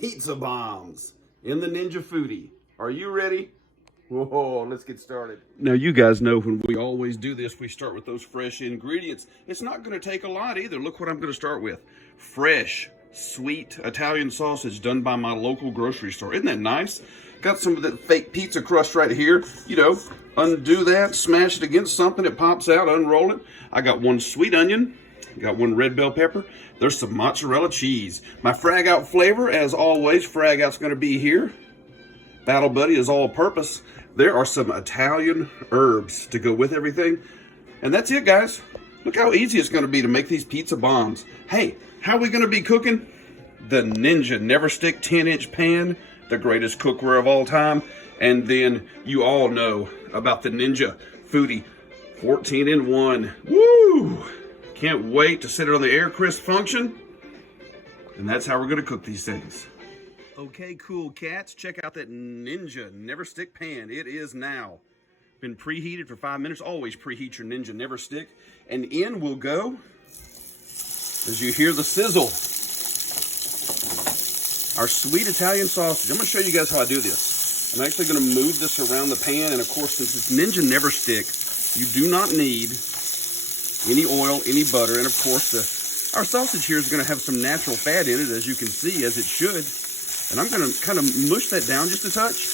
pizza bombs in the Ninja Foodi. Are you ready? Whoa, let's get started. Now, you guys know when we always do this, we start with those fresh ingredients. It's not going to take a lot either. Look what I'm going to start with. Fresh, sweet Italian sausage done by my local grocery store. Isn't that nice? Got some of that fake pizza crust right here. You know, undo that, smash it against something, it pops out, unroll it. I got one sweet onion. Got one red bell pepper. There's some mozzarella cheese. My Frag Out flavor, as always, Frag Out's going to be here. Battle Buddy is all purpose. There are some Italian herbs to go with everything. And that's it, guys. Look how easy it's going to be to make these pizza bombs. Hey, how are we going to be cooking? The Ninja Never Stick 10-inch pan, the greatest cookware of all time. And then you all know about the Ninja Foodi 14-in-1. Woo! Can't wait to set it on the air crisp function. And that's how we're going to cook these things. Okay, cool cats, check out that Ninja Never Stick pan. It is now been preheated for 5 minutes. Always preheat your Ninja Never Stick. And in will go, as you hear the sizzle, our sweet Italian sausage. I'm going to show you guys how I do this. I'm actually going to move this around the pan. And of course, since it's Ninja Never Stick, you do not need any oil, any butter, and of course our sausage here is going to have some natural fat in it, as you can see, as it should. And I'm going to kind of mush that down just a touch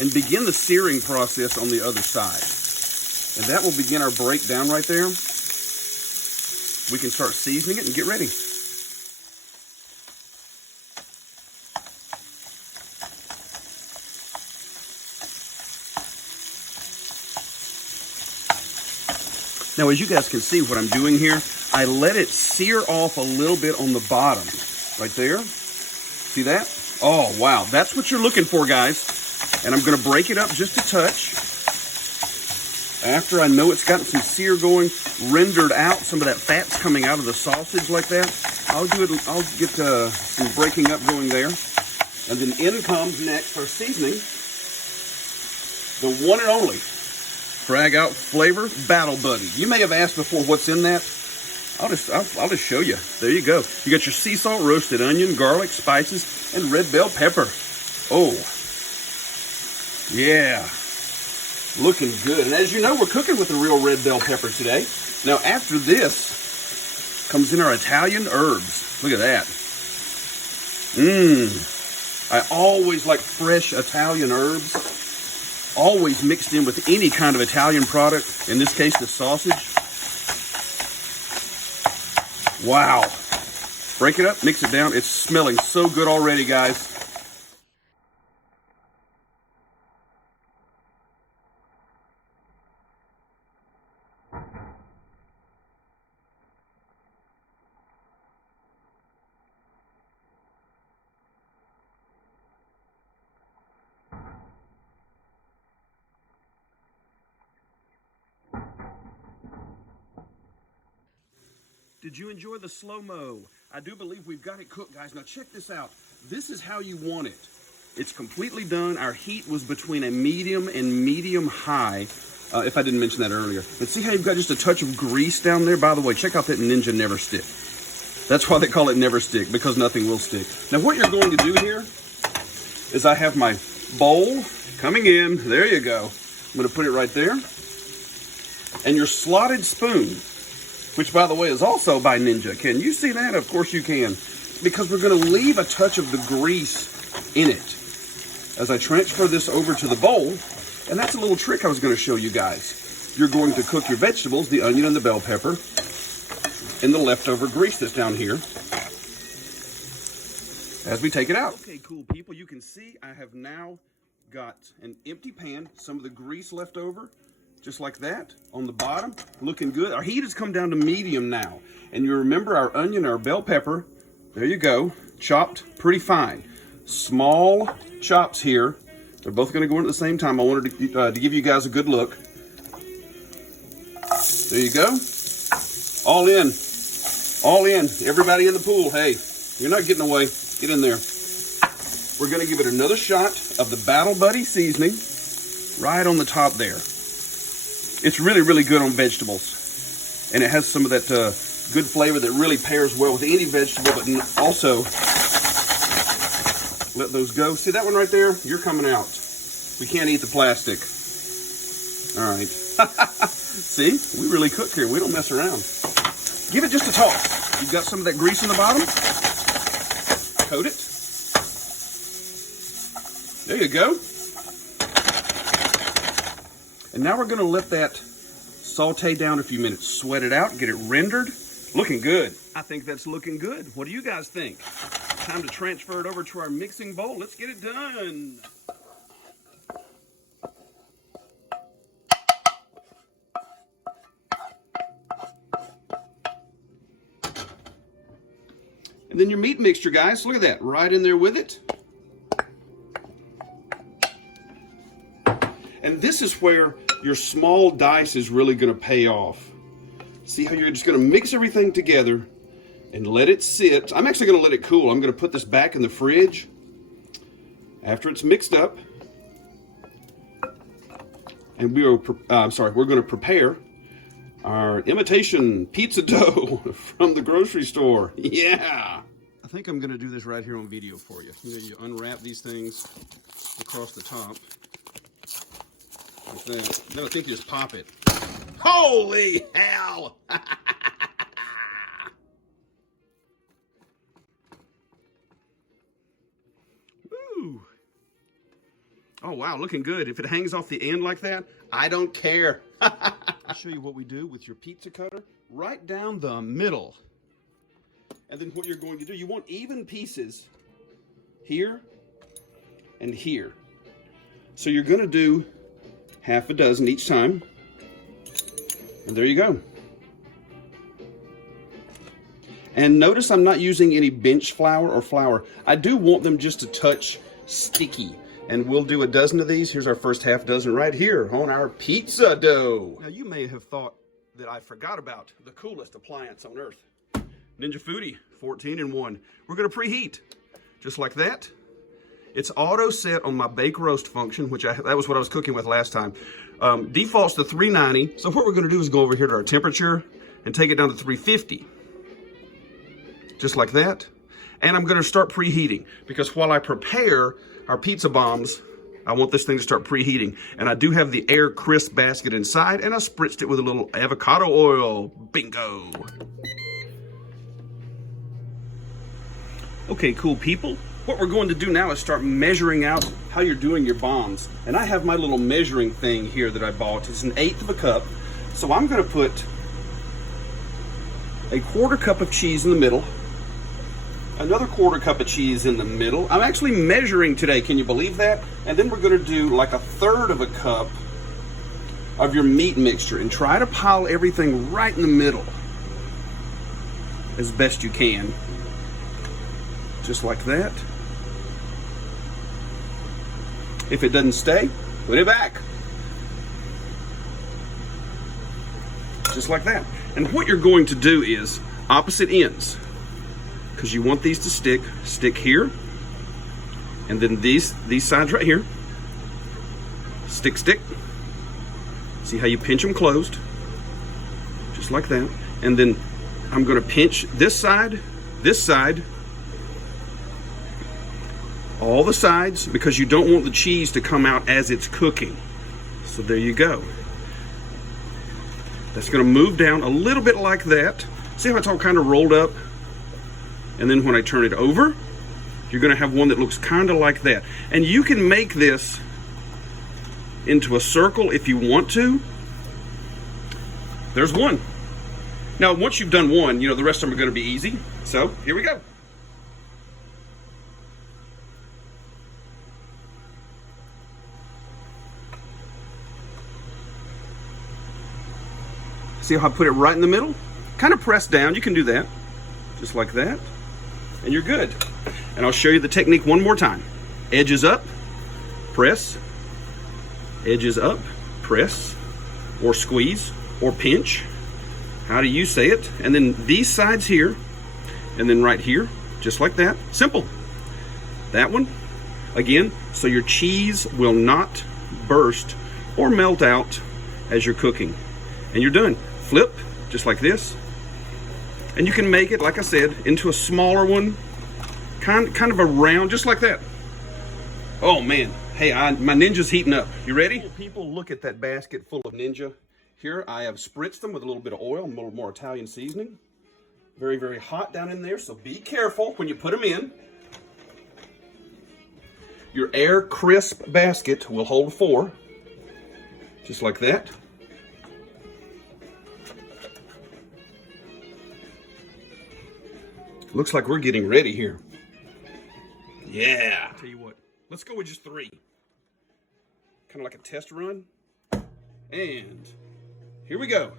and begin the searing process on the other side. And that will begin our breakdown right there. We can start seasoning it and get ready. Now, as you guys can see what I'm doing here, I let it sear off a little bit on the bottom, right there. See that? Oh, wow. That's what you're looking for, guys. And I'm going to break it up just a touch. After I know it's gotten some sear going, rendered out, some of that fat's coming out of the sausage like that, I'll get some breaking up going there. And then in comes next our seasoning, the one and only Frag Out flavor Battle Buddy. You may have asked before what's in that. I'll just show you. There you go. You got your sea salt, roasted onion, garlic, spices, and red bell pepper. Oh, yeah, looking good. And as you know, we're cooking with the real red bell pepper today. Now, after this comes in our Italian herbs. Look at that. I always like fresh Italian herbs. Always mixed in with any kind of Italian product, in this case the sausage. Wow. Break it up, mix it down. It's smelling so good already, guys. Did you enjoy the slow-mo? I do believe we've got it cooked, guys. Now check this out. This is how you want it. It's completely done. Our heat was between a medium and medium-high, if I didn't mention that earlier. But see how you've got just a touch of grease down there? By the way, check out that Ninja Never Stick. That's why they call it Never Stick, because nothing will stick. Now what you're going to do here is I have my bowl coming in. There you go. I'm going to put it right there. And your slotted spoon, which, by the way, is also by Ninja. Can you see that? Of course you can. Because we're going to leave a touch of the grease in it as I transfer this over to the bowl. And that's a little trick I was going to show you guys. You're going to cook your vegetables, the onion and the bell pepper, in the leftover grease that's down here as we take it out. Okay, cool people. You can see I have now got an empty pan, some of the grease left over, just like that, on the bottom, looking good. Our heat has come down to medium now. And you remember our onion, our bell pepper, there you go, chopped pretty fine. Small chops here. They're both gonna go in at the same time. I wanted to give you guys a good look. There you go. All in, all in. Everybody in the pool, hey, you're not getting away. Get in there. We're gonna give it another shot of the Battle Buddy seasoning right on the top there. It's really, really good on vegetables. And it has some of that good flavor that really pairs well with any vegetable, but also Let those go. See that one right there? You're coming out. We can't eat the plastic. All right. See, we really cook here. We don't mess around. Give it just a toss. You've got some of that grease in the bottom. Coat it. There you go. And now we're going to let that saute down a few minutes. Sweat it out, get it rendered. Looking good. I think that's looking good. What do you guys think? Time to transfer it over to our mixing bowl. Let's get it done. And then your meat mixture, guys. Look at that. Right in there with it. And this is where your small dice is really going to pay off. See how you're just going to mix everything together and let it sit. I'm actually going to let it cool. I'm going to put this back in the fridge after it's mixed up. And we're going to prepare our imitation pizza dough from the grocery store. Yeah. I think I'm going to do this right here on video for you. You unwrap these things across the top. Like that. Then I think you just pop it. Holy hell! Ooh. Oh wow, looking good. If it hangs off the end like that, I don't care. I'll show you what we do with your pizza cutter. Right down the middle. And then what you're going to do, you want even pieces here and here. So you're going to do half a dozen each time. And there you go. And notice I'm not using any bench flour or flour. I do want them just a touch sticky. And we'll do a dozen of these. Here's our first half dozen right here on our pizza dough. Now you may have thought that I forgot about the coolest appliance on earth. Ninja Foodi 14-in-1. We're going to preheat just like that. It's auto set on my bake roast function, which that was what I was cooking with last time. Defaults to 390. So what we're going to do is go over here to our temperature and take it down to 350. Just like that. And I'm going to start preheating because while I prepare our pizza bombs, I want this thing to start preheating. And I do have the air crisp basket inside, and I spritzed it with a little avocado oil. Bingo. Okay, cool people. What we're going to do now is start measuring out how you're doing your bombs. And I have my little measuring thing here that I bought. It's 1/8 of a cup. So I'm going to put a 1/4 cup of cheese in the middle. Another 1/4 cup of cheese in the middle. I'm actually measuring today. Can you believe that? And then we're going to do like 1/3 of a cup of your meat mixture and try to pile everything right in the middle as best you can. Just like that. If it doesn't stay, put it back. Just like that. And what you're going to do is opposite ends, because you want these to stick here, and then these sides right here, stick. See how you pinch them closed, just like that. And then I'm going to pinch this side, all the sides, because you don't want the cheese to come out as it's cooking. So there you go. That's going to move down a little bit like that. See how it's all kind of rolled up? And then when I turn it over, you're going to have one that looks kind of like that. And you can make this into a circle if you want to. There's one. Now, once you've done one, you know, the rest of them are going to be easy. So here we go. See how I put it right in the middle? Kind of press down. You can do that. Just like that. And you're good. And I'll show you the technique one more time. Edges up, press. Edges up, press. Or squeeze, or pinch. How do you say it? And then these sides here, and then right here, just like that. Simple. That one, again, so your cheese will not burst or melt out as you're cooking. And you're done. Flip, just like this. And you can make it, like I said, into a smaller one, kind of a round, just like that. Oh man, hey, my Ninja's heating up. You ready? People, look at that basket full of Ninja. Here, I have spritzed them with a little bit of oil, a little more Italian seasoning. Very, very hot down in there, so be careful when you put them in. Your air crisp basket will hold 4, just like that. Looks like we're getting ready here. Yeah. Tell you what, let's go with just 3. Kind of like a test run. And here we go.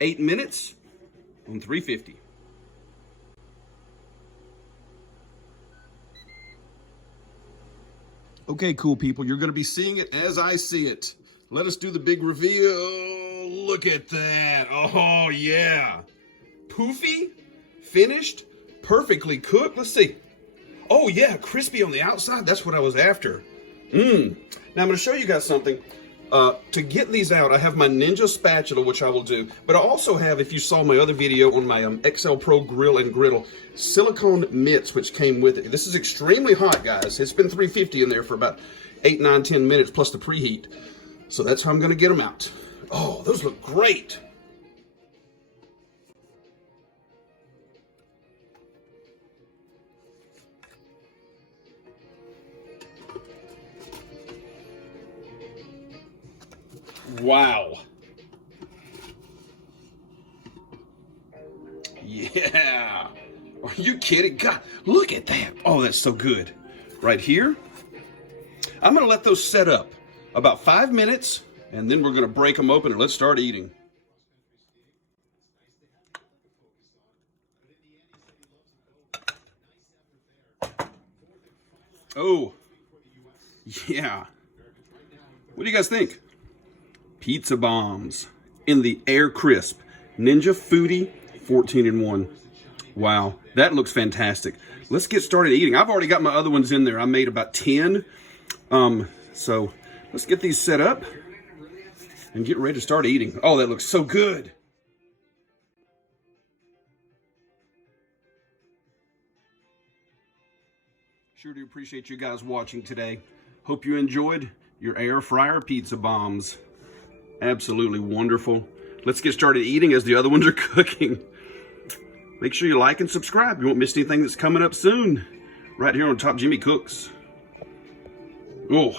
8 minutes on 350. Okay, cool people, you're going to be seeing it as I see it. Let us do the big reveal. Look at that. Oh, yeah. Poofy, finished, perfectly cooked. Let's see. Oh, yeah, crispy on the outside. That's what I was after. Now, I'm going to show you guys something. To get these out, I have my Ninja spatula, which I will do, but I also have, if you saw my other video on my XL Pro grill and griddle, silicone mitts, which came with it. This is extremely hot, guys. It's been 350 in there for about 8, 9, 10 minutes, plus the preheat. So that's how I'm going to get them out. Oh, those look great. Wow. Yeah. Are you kidding? God, look at that. Oh, that's so good. Right here. I'm going to let those set up about 5 minutes, and then we're going to break them open and let's start eating. Oh, yeah. What do you guys think? Pizza bombs in the air crisp Ninja Foodi 14-in-1. Wow, that looks fantastic. Let's get started eating. I've already got my other ones in there. I made about 10. So let's get these set up and get ready to start eating. Oh, that looks so good. Sure do appreciate you guys watching today. Hope you enjoyed your air fryer pizza bombs. Absolutely wonderful. Let's get started eating as the other ones are cooking. Make sure you like and subscribe. You won't miss anything that's coming up soon. Right here on Top Jimmy Cooks. Oh.